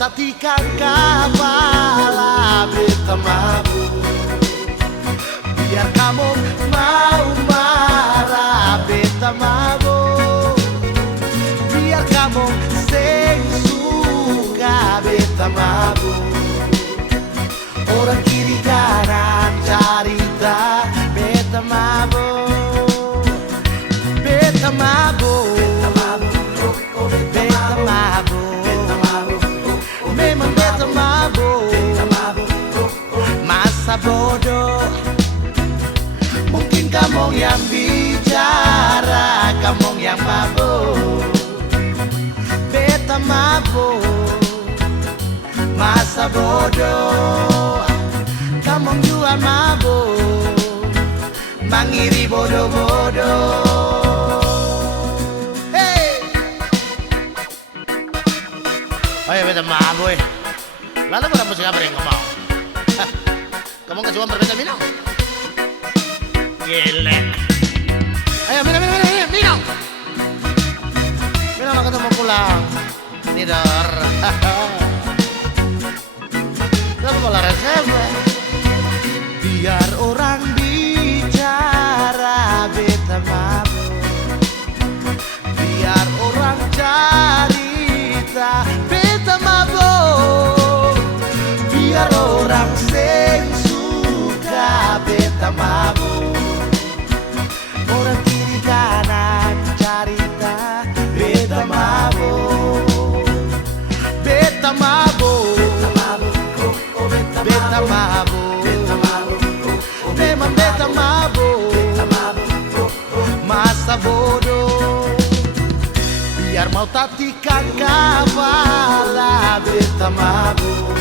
tatikan kepala beta mabuk. Biar kamu mau marah beta mabuk. Biar kamu sing suka beta mabuk. Orang kiri kanan cerita beta mabuk. Beta mabuk. Beta mabuk. Memang beta mabuk. Masa bodoh. Mungkin kamu yang bicara, kamu yang mabuk. Beta mabuk. Masa bodoh. Kamu juga mabuk. Mangiri bodoh-bodoh. Hey! Ayo beta mabuk. Lalu bukan musik apa yang kamu mau? Kamu gak cuma berbeda minum? Gile. Ayo minum. Minum lah ketemu pulang. Tidur. Kamu malah resep. Biar orang bicara beta mabuk. Biar orang cerita beta mabuk. Biar orang sing suka beta mabuk. Orang kiri kanan cerita beta mabuk. Beta mabuk. Beta mabuk. Memang beta mabuk. Masa bodoh. Biar mau tatikan kepala beta mabuk.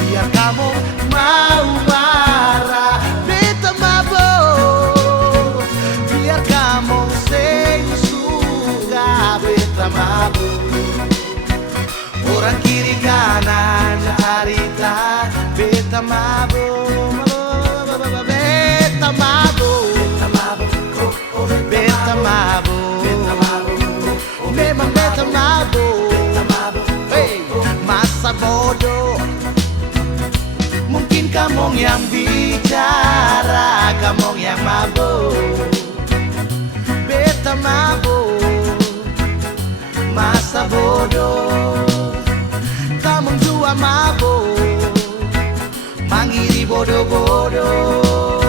Biar kamu mau marah beta mabuk. Biar kamu sing suka beta mabuk. Orang kiri kanan cerita beta mabuk. Beta mabuk. Beta mabuk. Memang beta mabuk. Hey, masa bodoh. Mungkin kamu yang bicara, kamu yang mabuk. Beta mabuk. Masa bodoh. Kamu juga mabuk. Mangiri bodoh-bodoh.